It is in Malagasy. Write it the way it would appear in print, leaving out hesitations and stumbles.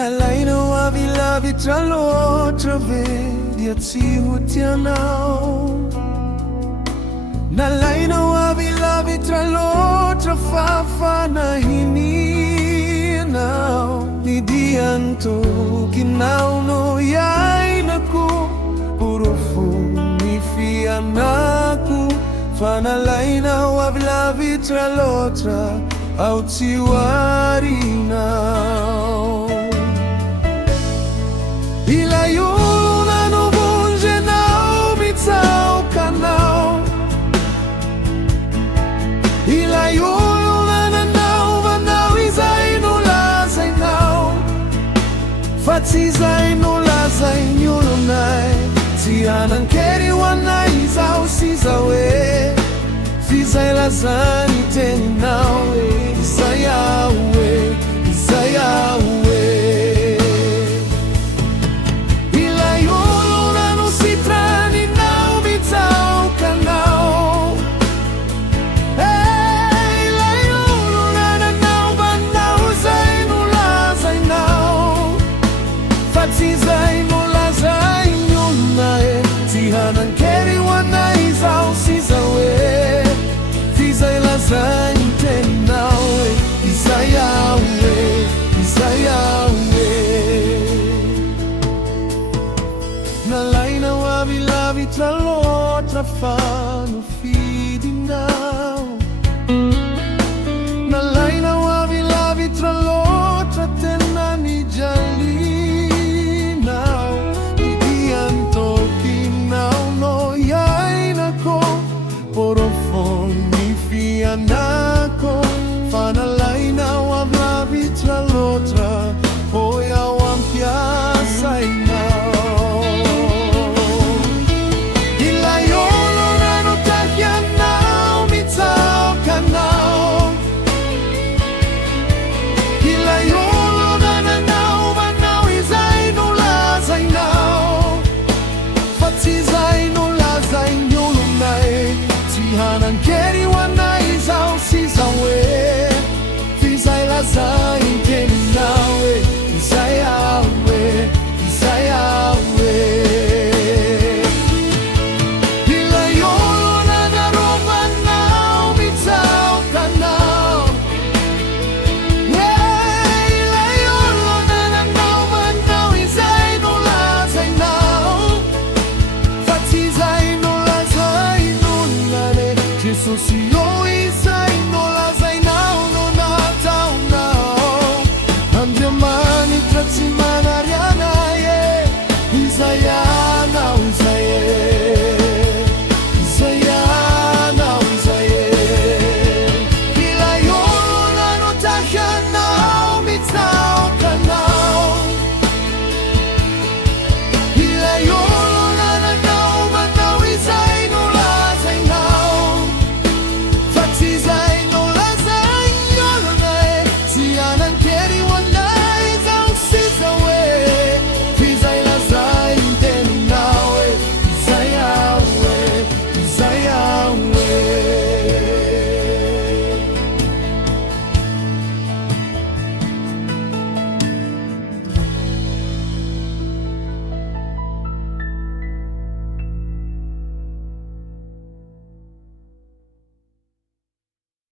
Nalaina wavilavi tralo travedia tihutianao. Nalaina wavilavi tralo trafafa na hinianao. Nidianto kinao no yainaku urufu nifianaku. Fanalaina wavilavi tralo tra au tiwarinao. Ila yuna no bunje nao mitao kanao. Ila yuna na nao vanao izaino la zainao. Fati zaino la zainyo nai. Tianan keri wana izao sizawe. Fizai la zani teni nawe. Isayawe, Isayawe. Nalaina wavilavi tralo trafa